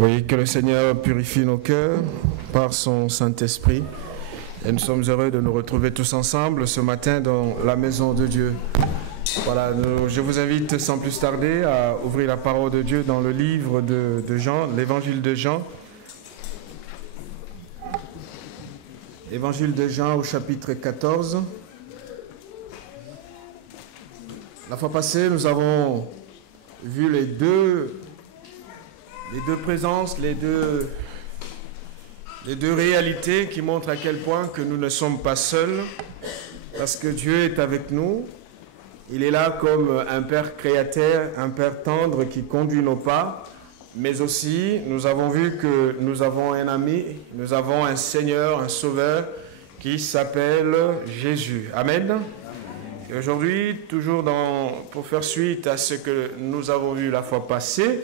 Oui, que le Seigneur purifie nos cœurs par son Saint-Esprit. Et nous sommes heureux de nous retrouver tous ensemble ce matin dans la maison de Dieu. Voilà, je vous invite sans plus tarder à ouvrir la parole de Dieu dans le livre de Jean, l'évangile de Jean. Évangile de Jean au chapitre 14. La fois passée, nous avons vu les deux présences, les deux réalités qui montrent à quel point que nous ne sommes pas seuls, parce que Dieu est avec nous. Il est là comme un Père créateur, un Père tendre qui conduit nos pas, mais aussi nous avons vu que nous avons un ami, nous avons un Seigneur, un Sauveur qui s'appelle Jésus. Amen. Et aujourd'hui, toujours pour faire suite à ce que nous avons vu la fois passée,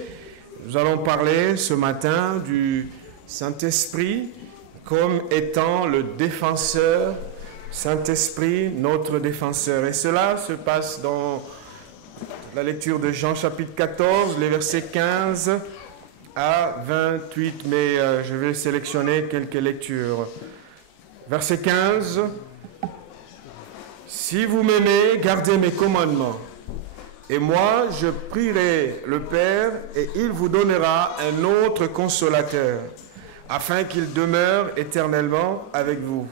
nous allons parler ce matin du Saint-Esprit comme étant le défenseur, Saint-Esprit, notre défenseur. Et cela se passe dans la lecture de Jean chapitre 14, les versets 15 à 28, mais je vais sélectionner quelques lectures. Verset 15. Si vous m'aimez, gardez mes commandements. Et moi, je prierai le Père, et il vous donnera un autre consolateur, afin qu'il demeure éternellement avec vous.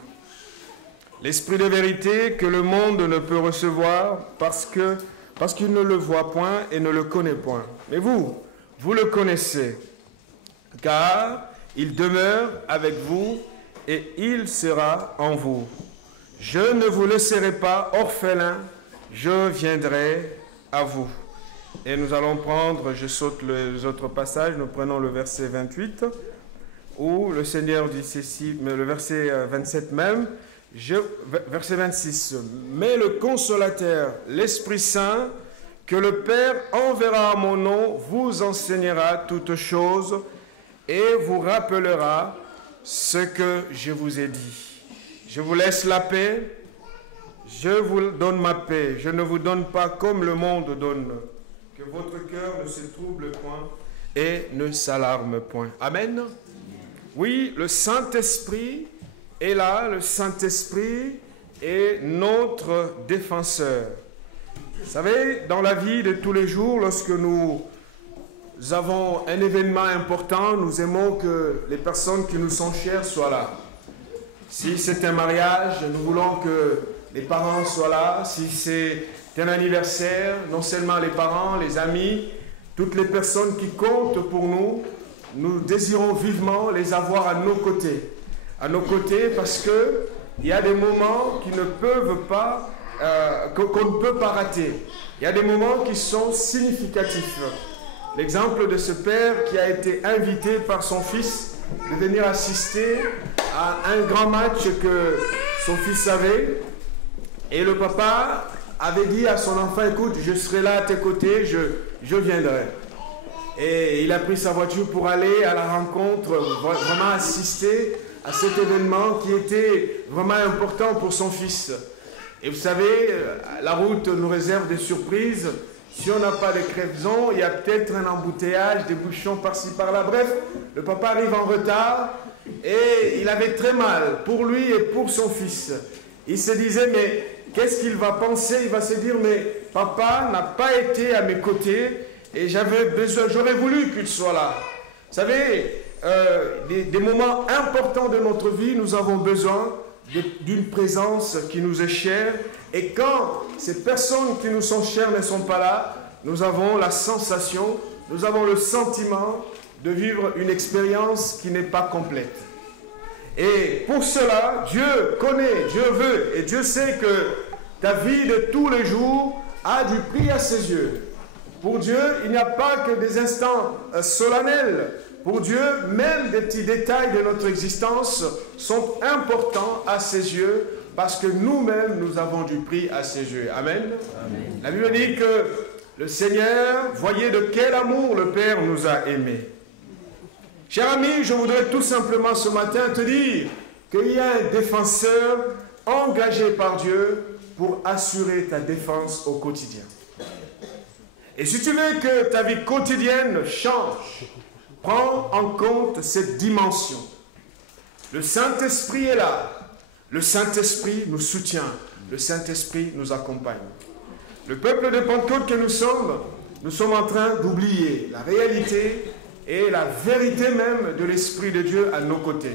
L'Esprit de vérité que le monde ne peut recevoir parce qu'il ne le voit point et ne le connaît point. Mais vous le connaissez, car il demeure avec vous et il sera en vous. Je ne vous laisserai pas orphelins, je viendrai à vous. Et nous allons prendre, je saute les autres passages, nous prenons le verset 28, où le Seigneur dit ceci, mais le verset 27 même, verset 26, « Mais le consolateur, l'Esprit Saint, que le Père enverra à mon nom, vous enseignera toutes choses et vous rappellera ce que je vous ai dit. Je vous laisse la paix, je vous donne ma paix, je ne vous donne pas comme le monde donne. Que votre cœur ne se trouble point et ne s'alarme point. » Amen. Oui, le Saint-Esprit est là, le Saint-Esprit est notre défenseur. Vous savez, dans la vie de tous les jours, lorsque nous avons un événement important, nous aimons que les personnes qui nous sont chères soient là. Si c'est un mariage, nous voulons que les parents soient là. Si c'est un anniversaire, non seulement les parents, les amis, toutes les personnes qui comptent pour nous, nous désirons vivement les avoir à nos côtés. À nos côtés parce qu'il y a des moments qui ne peuvent pas, qu'on ne peut pas rater. Il y a des moments qui sont significatifs. L'exemple de ce père qui a été invité par son fils de venir assister à un grand match que son fils avait. Et le papa avait dit à son enfant, écoute, je serai là à tes côtés, je viendrai. Et il a pris sa voiture pour aller à la rencontre, vraiment assister à cet événement qui était vraiment important pour son fils. Et vous savez, la route nous réserve des surprises. Si on n'a pas de crevaison, il y a peut-être un embouteillage, des bouchons par-ci par-là. Bref, le papa arrive en retard et il avait très mal pour lui et pour son fils. Il se disait, mais qu'est-ce qu'il va penser? Il va se dire, mais papa n'a pas été à mes côtés et j'aurais voulu qu'il soit là. Vous savez, des moments importants de notre vie, nous avons besoin d'une présence qui nous est chère. Et quand ces personnes qui nous sont chères ne sont pas là, nous avons la sensation, nous avons le sentiment de vivre une expérience qui n'est pas complète. Et pour cela, Dieu connaît, Dieu veut, et Dieu sait que ta vie de tous les jours a du prix à ses yeux. Pour Dieu, il n'y a pas que des instants solennels. Pour Dieu, même des petits détails de notre existence sont importants à ses yeux parce que nous-mêmes, nous avons du prix à ses yeux. Amen. Amen. La Bible dit que le Seigneur, voyez de quel amour le Père nous a aimés. Cher ami, je voudrais tout simplement ce matin te dire qu'il y a un défenseur engagé par Dieu pour assurer ta défense au quotidien. Et si tu veux que ta vie quotidienne change, prend en compte cette dimension. Le Saint-Esprit est là. Le Saint-Esprit nous soutient. Le Saint-Esprit nous accompagne. Le peuple de Pentecôte que nous sommes en train d'oublier la réalité et la vérité même de l'Esprit de Dieu à nos côtés.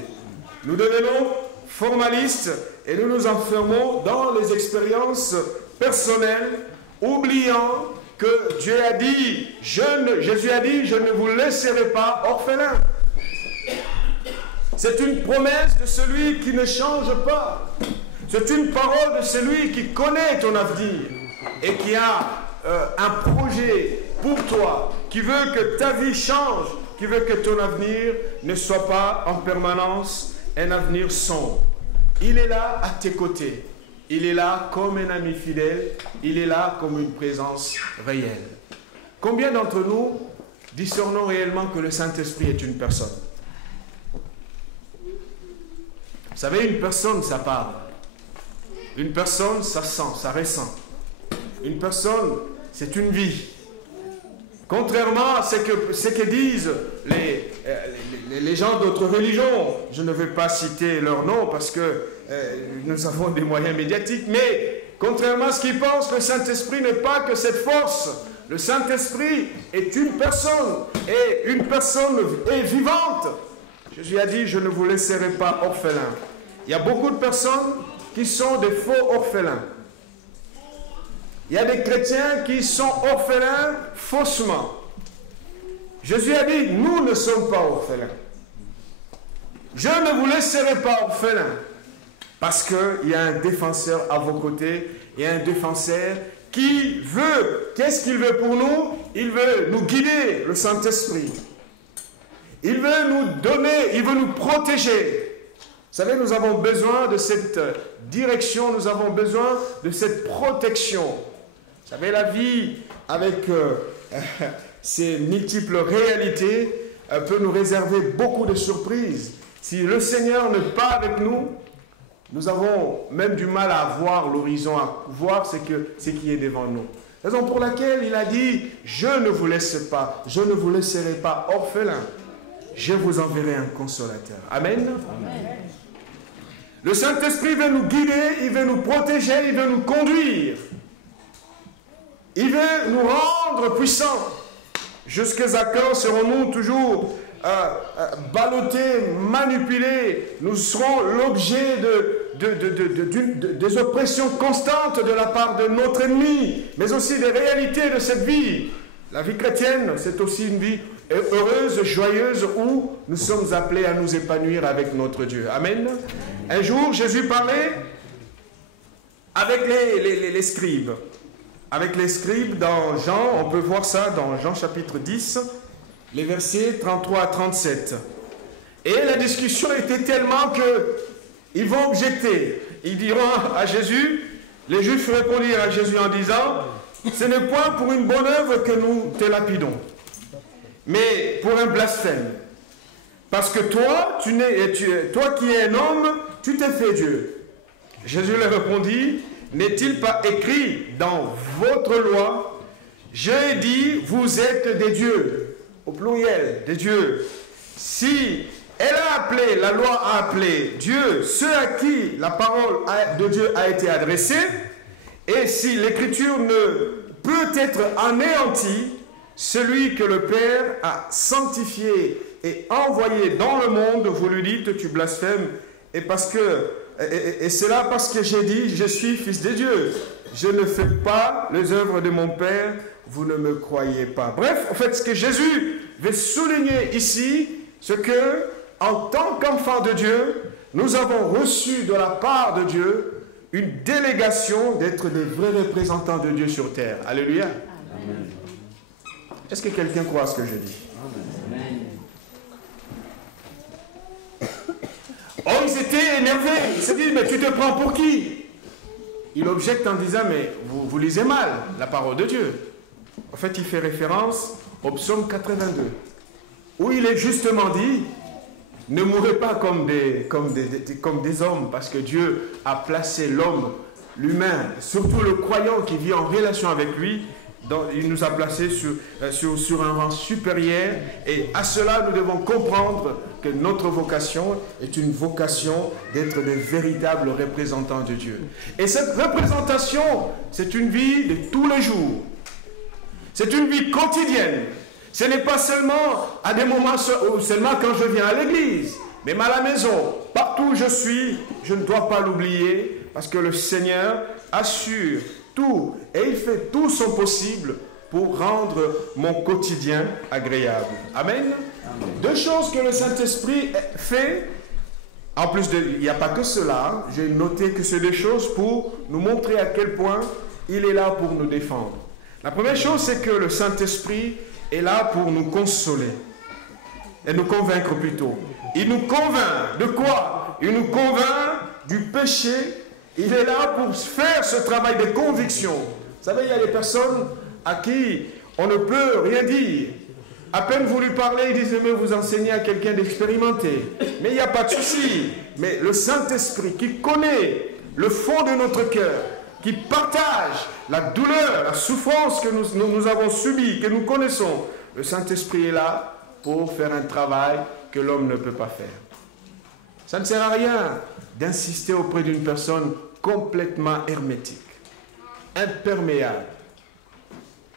Nous devenons formalistes et nous nous enfermons dans les expériences personnelles, oubliant que Dieu a dit, Jésus a dit, je ne vous laisserai pas orphelins. C'est une promesse de celui qui ne change pas. C'est une parole de celui qui connaît ton avenir et qui a un projet pour toi, qui veut que ta vie change, qui veut que ton avenir ne soit pas en permanence un avenir sombre. Il est là à tes côtés. Il est là comme un ami fidèle. Il est là comme une présence réelle. Combien d'entre nous discernons réellement que le Saint-Esprit est une personne? Vous savez, une personne, ça parle. Une personne, ça sent, ça ressent. Une personne, c'est une vie. Contrairement à ce que disent les gens d'autres religions, je ne vais pas citer leur nom parce que nous avons des moyens médiatiques, mais contrairement à ce qu'ils pensent, le Saint-Esprit n'est pas que cette force. Le Saint-Esprit est une personne, et une personne est vivante. Jésus a dit, je ne vous laisserai pas orphelins. Il y a beaucoup de personnes qui sont des faux orphelins. Il y a des chrétiens qui sont orphelins faussement. Jésus a dit, nous ne sommes pas orphelins. Je ne vous laisserai pas orphelins. Parce qu'il y a un défenseur à vos côtés. Il y a un défenseur qui veut, qu'est-ce qu'il veut pour nous? Il veut nous guider, le Saint-Esprit. Il veut nous donner, il veut nous protéger. Vous savez, nous avons besoin de cette direction, nous avons besoin de cette protection. Vous savez, la vie, avec ses multiples réalités, peut nous réserver beaucoup de surprises. Si le Seigneur n'est pas avec nous, nous avons même du mal à voir l'horizon, à voir ce qui est devant nous. Raison pour laquelle il a dit, je ne vous laisse pas, je ne vous laisserai pas orphelins. Je vous enverrai un consolateur. Amen. Amen. Le Saint-Esprit veut nous guider, il veut nous protéger, il veut nous conduire. Il veut nous rendre puissants. Jusqu'à quand serons-nous toujours ballottés, manipulés? Nous serons l'objet des oppressions constantes de la part de notre ennemi, mais aussi des réalités de cette vie. La vie chrétienne, c'est aussi une vie heureuse, joyeuse, où nous sommes appelés à nous épanouir avec notre Dieu. Amen. Un jour, Jésus parlait avec les scribes. Avec les scribes dans Jean, on peut voir ça dans Jean chapitre 10, les versets 33 à 37. Et la discussion était tellement qu'ils vont objecter. Ils diront à Jésus, les Juifs répondirent à Jésus en disant, ce n'est point pour une bonne œuvre que nous te lapidons, mais pour un blasphème. Parce que toi, toi qui es un homme, tu t'es fait Dieu. Jésus leur répondit, n'est-il pas écrit dans votre loi, j'ai dit, vous êtes des dieux, au pluriel, des dieux. Si elle a appelé, la loi a appelé Dieu, ceux à qui la parole de Dieu a été adressée, et si l'écriture ne peut être anéantie, celui que le Père a sanctifié et envoyé dans le monde, vous lui dites, tu blasphèmes, et cela parce que j'ai dit, je suis fils de Dieu. Je ne fais pas les œuvres de mon Père, vous ne me croyez pas. Bref, en fait, ce que Jésus veut souligner ici, c'est que, en tant qu'enfant de Dieu, nous avons reçu de la part de Dieu une délégation d'être des vrais représentants de Dieu sur terre. Alléluia. Amen. Est-ce que quelqu'un croit à ce que je dis? Amen. Oh, ils étaient énervés. Ils se disent, mais tu te prends pour qui? Il objecte en disant, mais vous lisez mal la parole de Dieu. En fait, il fait référence au psaume 82, où il est justement dit, ne mourrez pas comme des hommes, parce que Dieu a placé l'homme, l'humain, surtout le croyant qui vit en relation avec lui, Il nous a placés sur un rang supérieur. Et à cela, nous devons comprendre que notre vocation est une vocation d'être des véritables représentants de Dieu. Et cette représentation, c'est une vie de tous les jours. C'est une vie quotidienne. Ce n'est pas seulement à des moments ou seulement quand je viens à l'église, même à la maison. Partout où je suis, je ne dois pas l'oublier parce que le Seigneur assure tout et il fait tout son possible pour rendre mon quotidien agréable. Amen. Amen. Deux choses que le Saint-Esprit fait. En plus, il n'y a pas que cela. J'ai noté que c'est des choses pour nous montrer à quel point il est là pour nous défendre. La première chose, c'est que le Saint-Esprit est là pour nous consoler. Et nous convaincre plutôt. Il nous convainc de quoi? Il nous convainc du péché. Il est là pour faire ce travail de conviction. Vous savez, il y a des personnes à qui on ne peut rien dire. À peine vous lui parlez, il dit, mais vous enseignez à quelqu'un d'expérimenter. Mais il n'y a pas de souci. Mais le Saint-Esprit qui connaît le fond de notre cœur, qui partage la douleur, la souffrance que nous avons subie, que nous connaissons, le Saint-Esprit est là pour faire un travail que l'homme ne peut pas faire. Ça ne sert à rien d'insister auprès d'une personne complètement hermétique, imperméable.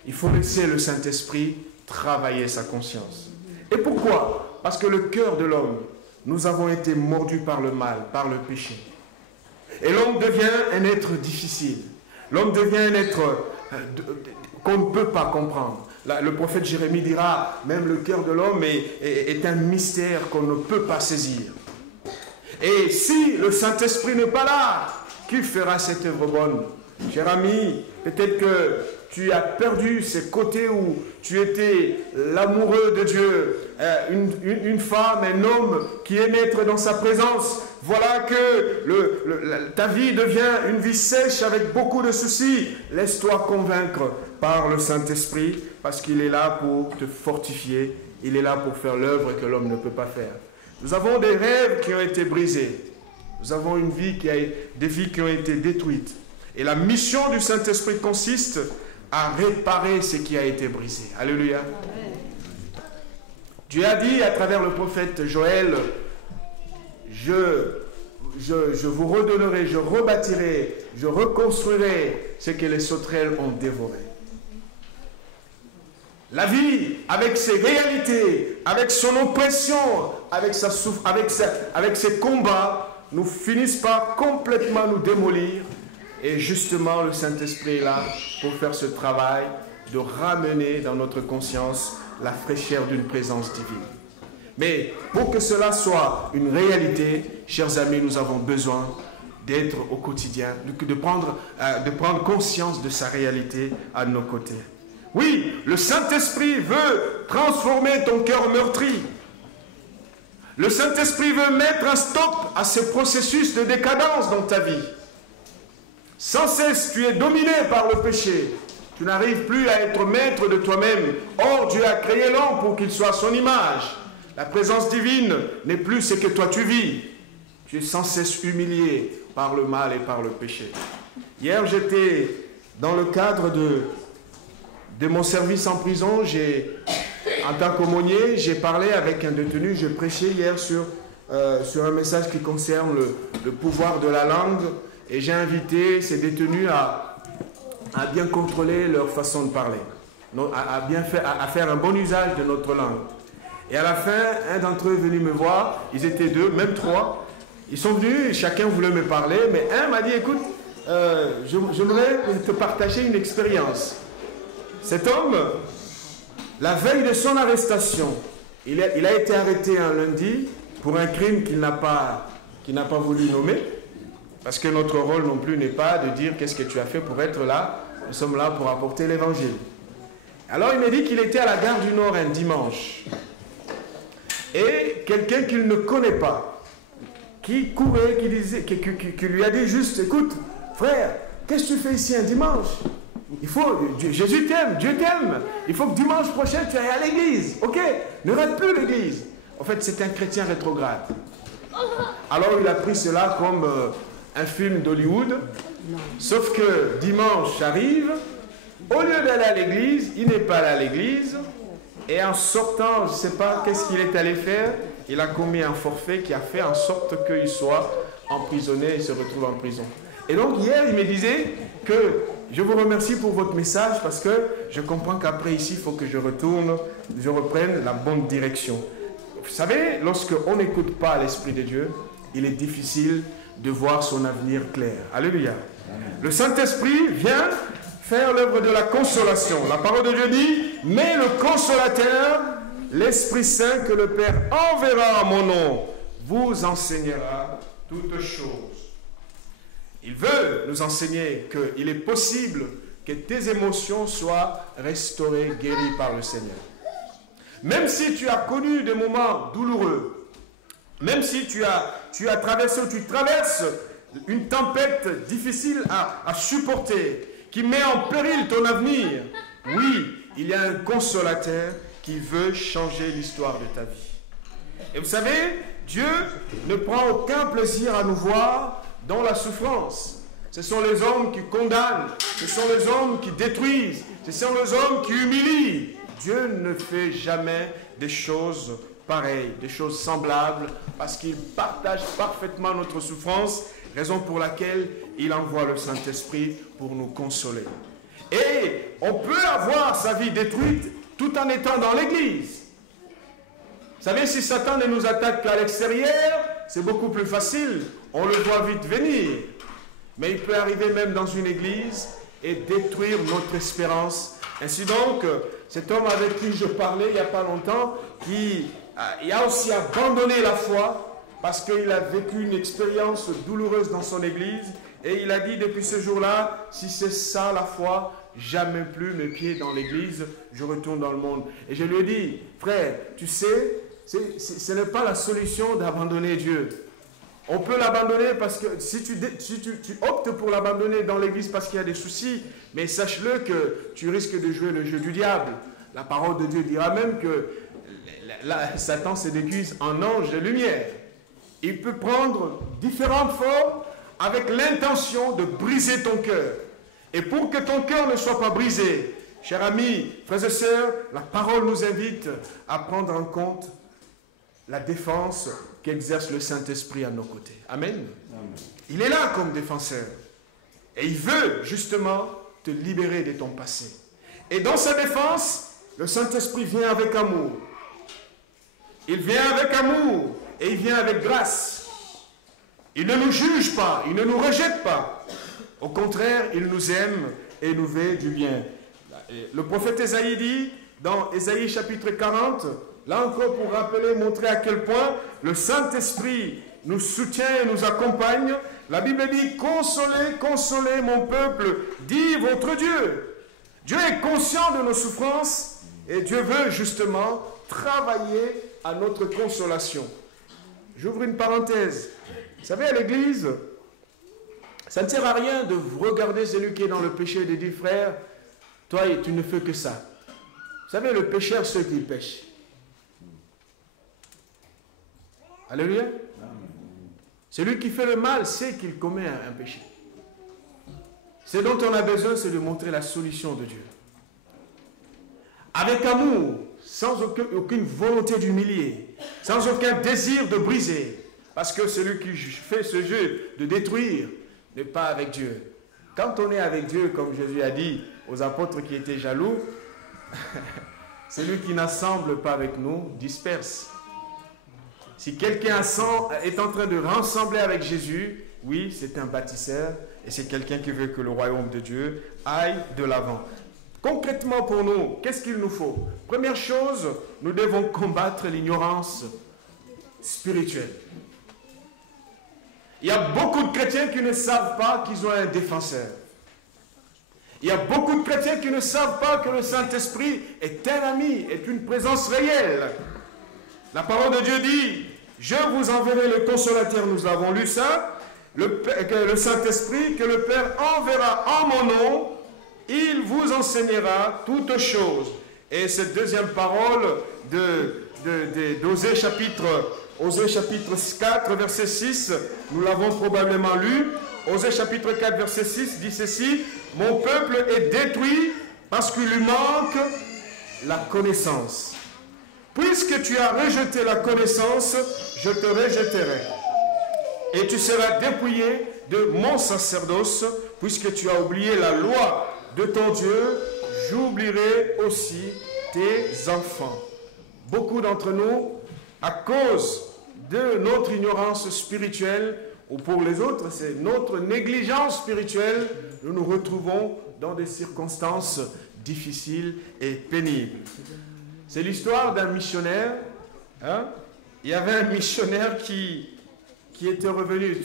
Il faut laisser le Saint-Esprit travailler sa conscience. Et pourquoi? Parce que le cœur de l'homme, nous avons été mordus par le mal, par le péché. Et l'homme devient un être difficile. L'homme devient un être qu'on ne peut pas comprendre. Le prophète Jérémie dira, même le cœur de l'homme est un mystère qu'on ne peut pas saisir. Et si le Saint-Esprit n'est pas là, qui fera cette œuvre bonne? Cher ami, peut-être que tu as perdu ces côtés où tu étais l'amoureux de Dieu, une femme, un homme qui aimait être dans sa présence. Voilà que ta vie devient une vie sèche avec beaucoup de soucis. Laisse-toi convaincre par le Saint-Esprit parce qu'il est là pour te fortifier. Il est là pour faire l'œuvre que l'homme ne peut pas faire. Nous avons des rêves qui ont été brisés. Nous avons des vies qui ont été détruites. Et la mission du Saint-Esprit consiste à réparer ce qui a été brisé. Alléluia. Amen. Dieu a dit à travers le prophète Joël, je vous redonnerai, je rebâtirai, je reconstruirai ce que les sauterelles ont dévoré. La vie, avec ses réalités, avec son oppression, avec ses combats, nous finissent par complètement nous démolir. Et justement, le Saint-Esprit est là pour faire ce travail de ramener dans notre conscience la fraîcheur d'une présence divine. Mais pour que cela soit une réalité, chers amis, nous avons besoin d'être au quotidien, de prendre conscience de sa réalité à nos côtés. Oui, le Saint-Esprit veut transformer ton cœur meurtri. Le Saint-Esprit veut mettre un stop à ce processus de décadence dans ta vie. Sans cesse, tu es dominé par le péché. Tu n'arrives plus à être maître de toi-même. Or, Dieu a créé l'homme pour qu'il soit à son image. La présence divine n'est plus ce que toi tu vis. Tu es sans cesse humilié par le mal et par le péché. Hier, j'étais dans le cadre de mon service en prison. En tant qu'aumônier, j'ai parlé avec un détenu. J'ai prêché hier sur un message qui concerne le pouvoir de la langue. Et j'ai invité ces détenus à bien contrôler leur façon de parler, à faire un bon usage de notre langue. Et à la fin, un d'entre eux est venu me voir, ils étaient deux, même trois. Ils sont venus, chacun voulait me parler, mais un m'a dit, écoute, j'aimerais te partager une expérience. Cet homme, la veille de son arrestation, il a été arrêté un lundi pour un crime qu'il n'a pas voulu nommer. Parce que notre rôle non plus n'est pas de dire qu'est-ce que tu as fait pour être là. Nous sommes là pour apporter l'évangile. Alors il m'a dit qu'il était à la gare du Nord un dimanche. Et quelqu'un qu'il ne connaît pas, qui courait, qui lui a dit juste, écoute, frère, qu'est-ce que tu fais ici un dimanche? Jésus t'aime, Dieu t'aime. Il faut que dimanche prochain tu ailles à l'église. Ok, ne rate plus l'église. En fait, c'est un chrétien rétrograde. Alors il a pris cela comme un film d'Hollywood, sauf que dimanche arrive au lieu d'aller à l'église, il n'est pas allé à l'église. Et en sortant, je ne sais pas qu'est-ce qu'il est allé faire. Il a commis un forfait qui a fait en sorte qu'il soit emprisonné et se retrouve en prison. Et donc hier, il me disait que je vous remercie pour votre message parce que je comprends qu'après ici, il faut que je reprenne la bonne direction. Vous savez, lorsqu'on n'écoute pas l'Esprit de Dieu, il est difficile de voir son avenir clair. Alléluia. Le Saint-Esprit vient faire l'œuvre de la consolation. La parole de Dieu dit, mais le consolateur, l'Esprit Saint que le Père enverra en mon nom, vous enseignera toutes choses. Il veut nous enseigner qu'il est possible que tes émotions soient restaurées, guéries par le Seigneur. Même si tu as connu des moments douloureux, même si tu as traversé ou tu traverses une tempête difficile à supporter, qui met en péril ton avenir, oui, il y a un consolateur qui veut changer l'histoire de ta vie. Et vous savez, Dieu ne prend aucun plaisir à nous voir dans la souffrance. Ce sont les hommes qui condamnent, ce sont les hommes qui détruisent, ce sont les hommes qui humilient. Dieu ne fait jamais des choses pareilles, des choses semblables, parce qu'il partage parfaitement notre souffrance, raison pour laquelle il envoie le Saint-Esprit pour nous consoler. Et on peut avoir sa vie détruite tout en étant dans l'église. Vous savez, si Satan ne nous attaque qu'à l'extérieur, c'est beaucoup plus facile, on le voit vite venir. Mais il peut arriver même dans une église et détruire notre espérance. Ainsi donc, cet homme avec qui je parlais il n'y a pas longtemps, qui a aussi abandonné la foi parce qu'il a vécu une expérience douloureuse dans son église. Et il a dit depuis ce jour-là, si c'est ça la foi, jamais plus mes pieds dans l'église, je retourne dans le monde. Et je lui ai dit, frère, tu sais, ce n'est pas la solution d'abandonner Dieu. On peut l'abandonner parce que si tu optes pour l'abandonner dans l'église parce qu'il y a des soucis, mais sache-le que tu risques de jouer le jeu du diable. La parole de Dieu dira même que Satan se déguise en ange de lumière. Il peut prendre différentes formes avec l'intention de briser ton cœur. Et pour que ton cœur ne soit pas brisé, chers amis, frères et sœurs, la parole nous invite à prendre en compte la défense qu'exerce le Saint-Esprit à nos côtés. Amen. Amen. Il est là comme défenseur. Et il veut justement te libérer de ton passé. Et dans sa défense, le Saint-Esprit vient avec amour. Il vient avec amour et il vient avec grâce. Il ne nous juge pas, il ne nous rejette pas. Au contraire, il nous aime et nous veut du bien. Le prophète Ésaïe dit, dans Ésaïe chapitre 40, là encore pour rappeler, montrer à quel point le Saint-Esprit nous soutient et nous accompagne. La Bible dit, consolez, consolez mon peuple, dit votre Dieu. Dieu est conscient de nos souffrances et Dieu veut justement travailler à notre consolation. J'ouvre une parenthèse. Vous savez, à l'église, ça ne sert à rien de regarder celui qui est dans le péché et de dire, frère, toi, tu ne fais que ça. Vous savez, le pécheur, ceux qui pêchent. Alléluia. Celui qui fait le mal sait qu'il commet un péché. Ce dont on a besoin, c'est de montrer la solution de Dieu. Avec amour, sans aucune volonté d'humilier, sans aucun désir de briser. Parce que celui qui fait ce jeu de détruire n'est pas avec Dieu. Quand on est avec Dieu, comme Jésus a dit aux apôtres qui étaient jaloux, celui qui n'assemble pas avec nous disperse. Si quelqu'un est en train de rassembler avec Jésus, oui, c'est un bâtisseur et c'est quelqu'un qui veut que le royaume de Dieu aille de l'avant. Concrètement pour nous, qu'est-ce qu'il nous faut? Première chose, nous devons combattre l'ignorance spirituelle. Il y a beaucoup de chrétiens qui ne savent pas qu'ils ont un défenseur. Il y a beaucoup de chrétiens qui ne savent pas que le Saint-Esprit est un ami, est une présence réelle. La parole de Dieu dit, je vous enverrai le consolateur, nous avons lu ça, le Saint-Esprit que le Père enverra en mon nom, il vous enseignera toutes choses. Et cette deuxième parole d'Osée chapitre 4, verset 6, nous l'avons probablement lu. Osée chapitre 4, verset 6 dit ceci, mon peuple est détruit parce qu'il lui manque la connaissance. Puisque tu as rejeté la connaissance, je te rejetterai. Et tu seras dépouillé de mon sacerdoce, puisque tu as oublié la loi de ton Dieu, j'oublierai aussi tes enfants. Beaucoup d'entre nous, à cause de notre ignorance spirituelle, ou pour les autres, c'est notre négligence spirituelle, nous nous retrouvons dans des circonstances difficiles et pénibles. C'est l'histoire d'un missionnaire. Hein? Il y avait un missionnaire qui était revenu,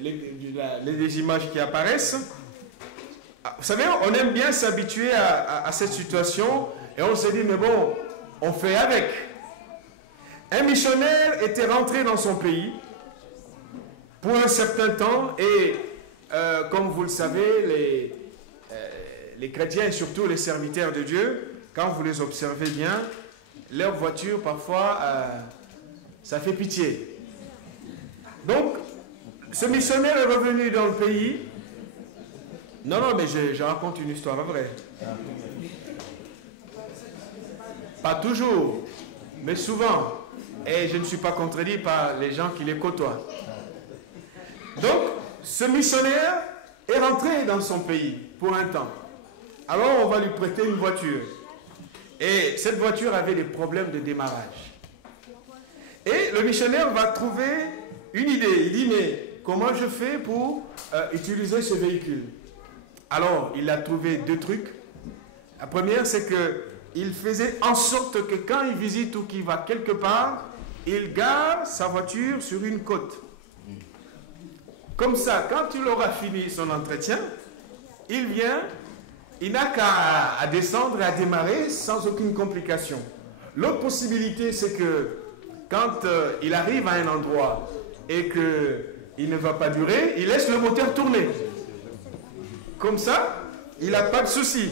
les images qui apparaissent. Vous savez, on aime bien s'habituer à cette situation et on se dit, mais bon, on fait avec. Un missionnaire était rentré dans son pays pour un certain temps et, comme vous le savez, les chrétiens et surtout les serviteurs de Dieu, quand vous les observez bien, leur voiture, parfois, ça fait pitié. Donc, ce missionnaire est revenu dans le pays. Non, mais je raconte une histoire vraie. Pas toujours, mais souvent. Et je ne suis pas contredit par les gens qui les côtoient. Donc, ce missionnaire est rentré dans son pays pour un temps. Alors, on va lui prêter une voiture. Et cette voiture avait des problèmes de démarrage. Et le missionnaire va trouver une idée. Il dit, mais comment je fais pour utiliser ce véhicule? Alors, il a trouvé deux trucs. La première, c'est qu'il faisait en sorte que quand il visite ou qu'il va quelque part, il gare sa voiture sur une côte. Comme ça, quand il aura fini son entretien, il vient, il n'a qu'à descendre et à démarrer sans aucune complication. L'autre possibilité, c'est que quand il arrive à un endroit et qu'il ne va pas durer, il laisse le moteur tourner. Comme ça, il n'a pas de souci.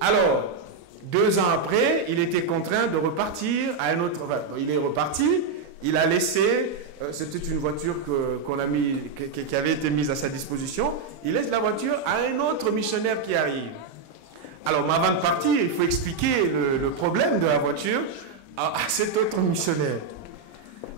Alors, 2 ans après, il était contraint de repartir à un autre... Il est reparti, il a laissé... C'était une voiture qui avait été mise à sa disposition. Il laisse la voiture à un autre missionnaire qui arrive. Alors, mais avant de partir, il faut expliquer le problème de la voiture à cet autre missionnaire.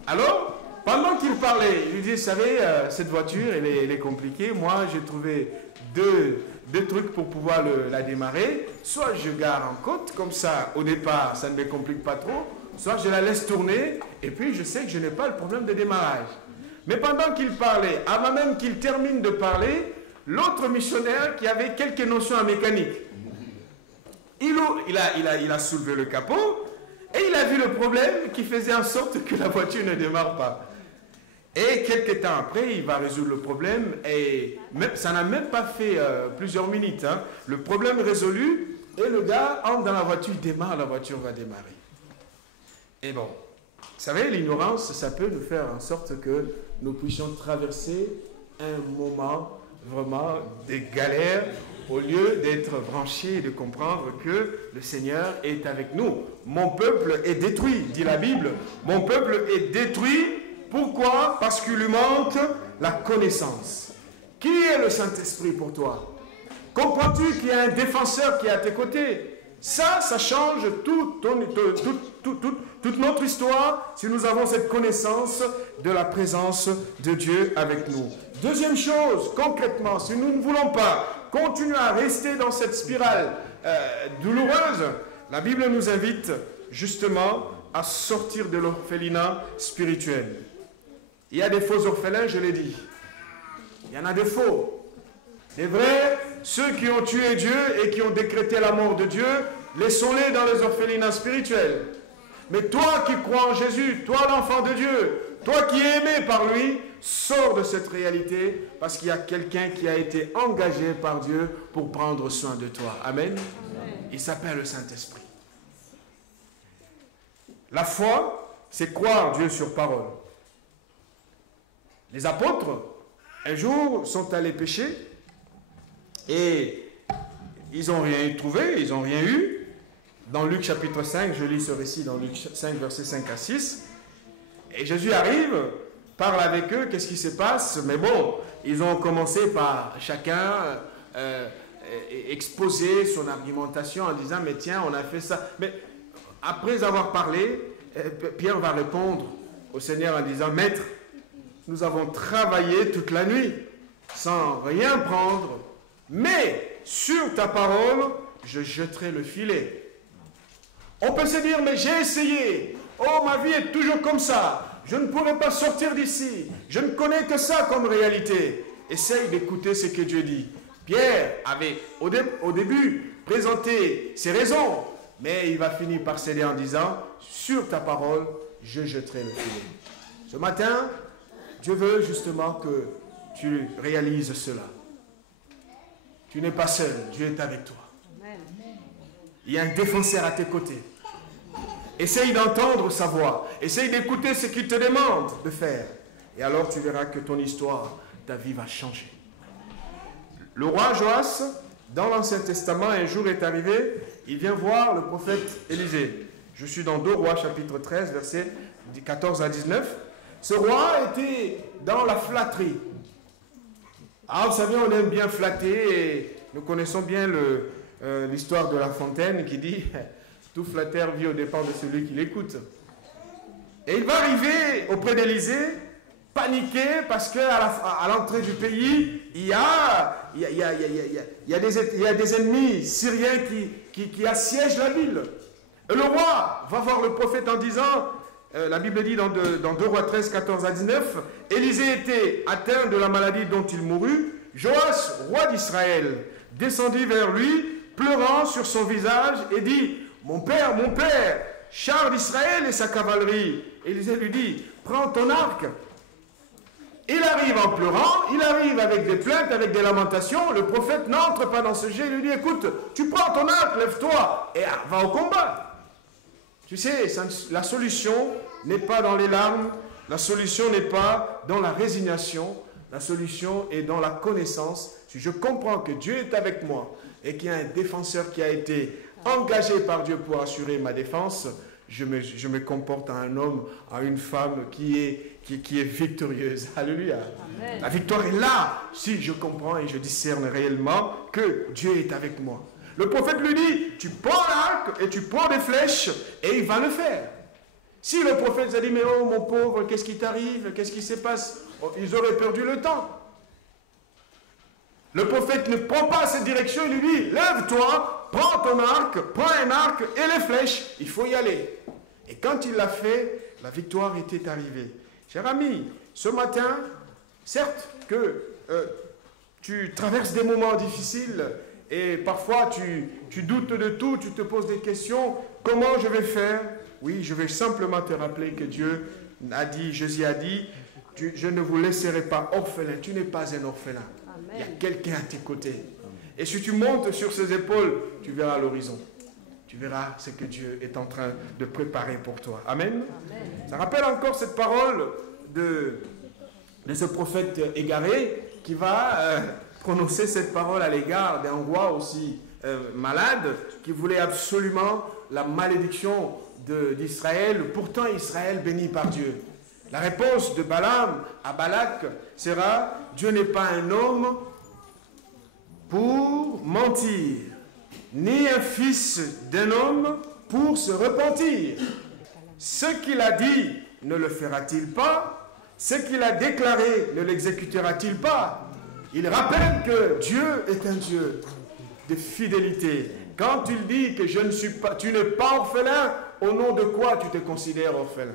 Alors, pendant qu'il parlait, il lui dit, vous savez, cette voiture, elle est compliquée. Moi, j'ai trouvé deux trucs pour pouvoir la démarrer. Soit je gare en côte, comme ça, au départ, ça ne me complique pas trop. Soit je la laisse tourner, et puis je sais que je n'ai pas le problème de démarrage. Mais pendant qu'il parlait, avant même qu'il termine de parler, l'autre missionnaire qui avait quelques notions en mécanique, il a soulevé le capot, et il a vu le problème qui faisait en sorte que la voiture ne démarre pas. Et quelques temps après, il va résoudre le problème, et même, ça n'a même pas fait plusieurs minutes. Hein. Le problème résolu, et le gars entre dans la voiture, il démarre, la voiture va démarrer. Et bon, vous savez, l'ignorance, ça peut nous faire en sorte que nous puissions traverser un moment vraiment de galère au lieu d'être branchés et de comprendre que le Seigneur est avec nous. Mon peuple est détruit, dit la Bible. Mon peuple est détruit. Pourquoi? Parce qu'il lui manque la connaissance. Qui est le Saint-Esprit pour toi? Comprends-tu qu'il y a un défenseur qui est à tes côtés? Ça change toute notre histoire si nous avons cette connaissance de la présence de Dieu avec nous. Deuxième chose, concrètement, si nous ne voulons pas continuer à rester dans cette spirale douloureuse, la Bible nous invite justement à sortir de l'orphelinat spirituel. Il y a des faux orphelins, je l'ai dit. Il y en a des faux. Les vrais, ceux qui ont tué Dieu et qui ont décrété la mort de Dieu, laissons-les dans les orphelinats spirituels. Mais toi qui crois en Jésus, toi l'enfant de Dieu, toi qui es aimé par lui, sors de cette réalité parce qu'il y a quelqu'un qui a été engagé par Dieu pour prendre soin de toi. Amen. Il s'appelle le Saint-Esprit. La foi, c'est croire Dieu sur parole. Les apôtres, un jour, sont allés pêcher et ils n'ont rien trouvé, ils n'ont rien eu. Dans Luc chapitre 5, je lis ce récit dans Luc 5, versets 5 à 6. Et Jésus arrive, parle avec eux, qu'est-ce qui se passe? Mais bon, ils ont commencé par chacun exposer son argumentation en disant, mais tiens, on a fait ça. Mais après avoir parlé, Pierre va répondre au Seigneur en disant, Maître, nous avons travaillé toute la nuit sans rien prendre, mais sur ta parole, je jetterai le filet. On peut se dire, mais j'ai essayé. Oh, ma vie est toujours comme ça. Je ne pourrai pas sortir d'ici. Je ne connais que ça comme réalité. Essaye d'écouter ce que Dieu dit. Pierre avait au début présenté ses raisons, mais il va finir par céder en disant, sur ta parole, je jetterai le filet. Ce matin, Dieu veut justement que tu réalises cela. Tu n'es pas seul, Dieu est avec toi. Il y a un défenseur à tes côtés. Essaye d'entendre sa voix. Essaye d'écouter ce qu'il te demande de faire. Et alors tu verras que ton histoire, ta vie va changer. Le roi Joas, dans l'Ancien Testament, un jour est arrivé, il vient voir le prophète Élisée. Je suis dans 2 Rois, chapitre 13, versets 14 à 19. Ce roi était dans la flatterie. Ah, vous savez, on aime bien flatter et nous connaissons bien l'histoire de La Fontaine qui dit « Tout flatteur vit au dépens de celui qui l'écoute ». Et il va arriver auprès d'Élisée, paniqué parce qu'à l'entrée du pays, il y a des ennemis syriens qui assiègent la ville. Et le roi va voir le prophète en disant, la Bible dit dans 2 Rois 13, 14 à 19, Élisée était atteint de la maladie dont il mourut. Joas, roi d'Israël, descendit vers lui, pleurant sur son visage, et dit, mon père, char d'Israël et sa cavalerie. Élisée lui dit, prends ton arc. Il arrive en pleurant, il arrive avec des plaintes, avec des lamentations. Le prophète n'entre pas dans ce jeu, il lui dit, écoute, tu prends ton arc, lève-toi et va au combat. Tu sais, la solution n'est pas dans les larmes, la solution n'est pas dans la résignation, la solution est dans la connaissance. Si je comprends que Dieu est avec moi et qu'il y a un défenseur qui a été engagé par Dieu pour assurer ma défense, je me comporte à un homme, à une femme qui est victorieuse. Alléluia. Amen. La victoire est là, si je comprends et je discerne réellement que Dieu est avec moi. Le prophète lui dit, tu prends l'arc et tu prends des flèches et il va le faire. Si le prophète a dit, mais oh mon pauvre, qu'est-ce qui t'arrive? Qu'est-ce qui se passe? Ils auraient perdu le temps. Le prophète ne prend pas cette direction, il lui dit, lève-toi, prends ton arc, prends un arc et les flèches, il faut y aller. Et quand il l'a fait, la victoire était arrivée. Cher ami, ce matin, certes que tu traverses des moments difficiles et parfois tu doutes de tout, tu te poses des questions, comment je vais faire? Oui, je vais simplement te rappeler que Dieu a dit, Jésus a dit, je ne vous laisserai pas orphelin, tu n'es pas un orphelin. Amen. Il y a quelqu'un à tes côtés. Et si tu montes sur ses épaules, tu verras l'horizon. Tu verras ce que Dieu est en train de préparer pour toi. Amen. Amen. Ça rappelle encore cette parole de ce prophète égaré qui va prononcer cette parole à l'égard d'un roi aussi malade qui voulait absolument la malédiction d'Israël. Pourtant, Israël béni par Dieu. La réponse de Balaam à Balak sera « Dieu n'est pas un homme pour mentir, ni un fils d'un homme pour se repentir. Ce qu'il a dit, ne le fera-t-il pas? Ce qu'il a déclaré, ne l'exécutera-t-il pas? » Il rappelle que Dieu est un Dieu de fidélité. Quand il dit que tu n'es pas orphelin, au nom de quoi tu te considères orphelin?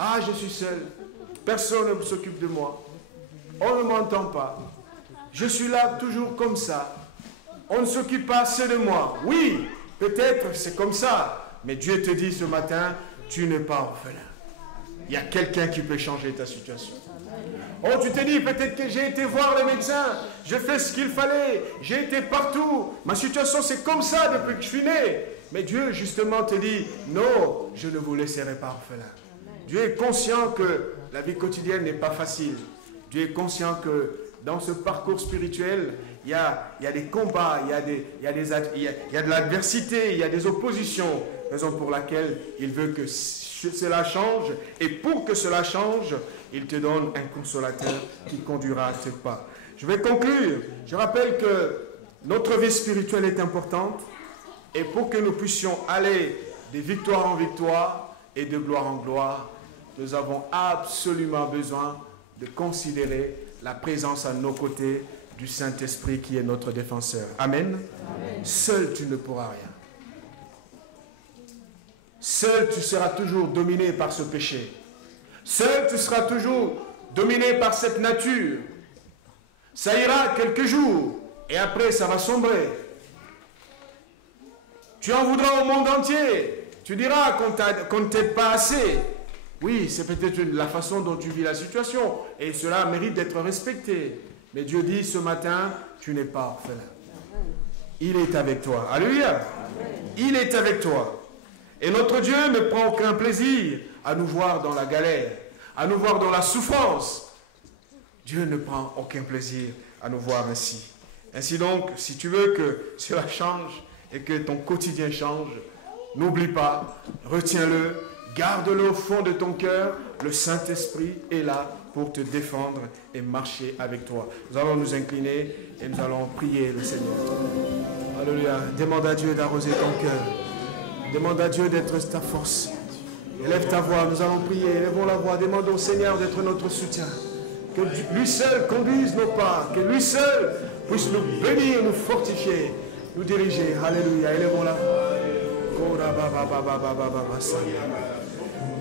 Ah, je suis seul. Personne ne s'occupe de moi. On ne m'entend pas. Je suis là toujours comme ça. On ne s'occupe pas assez de moi. Oui, peut-être c'est comme ça. Mais Dieu te dit ce matin, tu n'es pas orphelin. Il y a quelqu'un qui peut changer ta situation. Oh, tu te dis, peut-être que j'ai été voir le médecin. Je fais ce qu'il fallait. J'ai été partout. Ma situation, c'est comme ça depuis que je suis né. Mais Dieu, justement, te dit, non, je ne vous laisserai pas orphelin. Dieu est conscient que la vie quotidienne n'est pas facile. Dieu est conscient que dans ce parcours spirituel, il y a des combats, il y a de l'adversité, il y a des oppositions. Raison pour laquelle il veut que cela change. Et pour que cela change, il te donne un consolateur qui conduira à tes pas. Je vais conclure. Je rappelle que notre vie spirituelle est importante et pour que nous puissions aller de victoire en victoire et de gloire en gloire, nous avons absolument besoin de considérer la présence à nos côtés du Saint-Esprit qui est notre défenseur. Amen. Amen. Seul tu ne pourras rien. Seul tu seras toujours dominé par ce péché. Seul tu seras toujours dominé par cette nature. Ça ira quelques jours et après ça va sombrer. Tu en voudras au monde entier. Tu diras qu'on ne t'aide pas assez. Oui, c'est peut-être la façon dont tu vis la situation et cela mérite d'être respecté. Mais Dieu dit ce matin, tu n'es pas orphelin. Il est avec toi. Alléluia. Il est avec toi. Et notre Dieu ne prend aucun plaisir à nous voir dans la galère, à nous voir dans la souffrance. Dieu ne prend aucun plaisir à nous voir ainsi. Ainsi donc, si tu veux que cela change et que ton quotidien change, n'oublie pas, retiens-le, garde-le au fond de ton cœur. Le Saint-Esprit est là pour te défendre et marcher avec toi. Nous allons nous incliner et nous allons prier le Seigneur. Alléluia. Demande à Dieu d'arroser ton cœur. Demande à Dieu d'être ta force. Élève ta voix, nous allons prier. Élevons la voix. Demandons au Seigneur d'être notre soutien. Que lui seul conduise nos pas. Que lui seul puisse nous bénir, nous fortifier, nous diriger. Alléluia. Élevons la voix.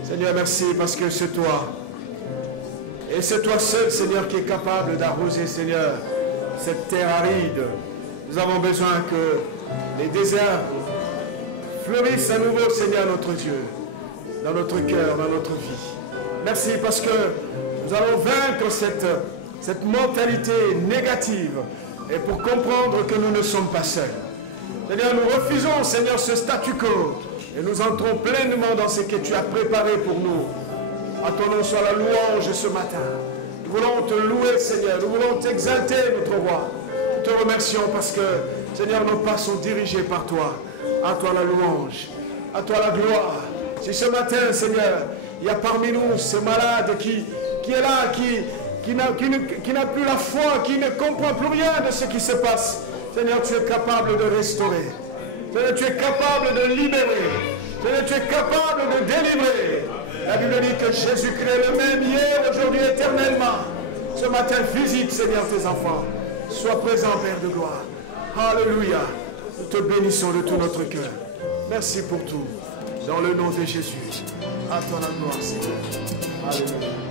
Seigneur, merci parce que c'est toi. Et c'est toi seul, Seigneur, qui est capable d'arroser, Seigneur, cette terre aride. Nous avons besoin que les déserts fleurissent à nouveau, Seigneur, notre Dieu, dans notre cœur, dans notre vie. Merci parce que nous allons vaincre cette mentalité négative et pour comprendre que nous ne sommes pas seuls. Seigneur, nous refusons, Seigneur, ce statu quo et nous entrons pleinement dans ce que tu as préparé pour nous. À ton nom soit la louange ce matin. Nous voulons te louer, Seigneur. Nous voulons t'exalter, notre roi. Nous te remercions parce que, Seigneur, nos pas sont dirigés par toi. À toi la louange. À toi la gloire. Si ce matin, Seigneur, il y a parmi nous ce malade qui est là, qui n'a plus la foi, qui ne comprend plus rien de ce qui se passe. Seigneur, tu es capable de restaurer. Seigneur, tu es capable de libérer. Seigneur, tu es capable de délivrer. La Bible dit que Jésus-Christ est le même hier, aujourd'hui, éternellement. Ce matin, visite, Seigneur, tes enfants. Sois présent, Père de gloire. Alléluia. Nous te bénissons de tout notre cœur. Merci pour tout. Dans le nom de Jésus. À toi la gloire, Seigneur. Alléluia.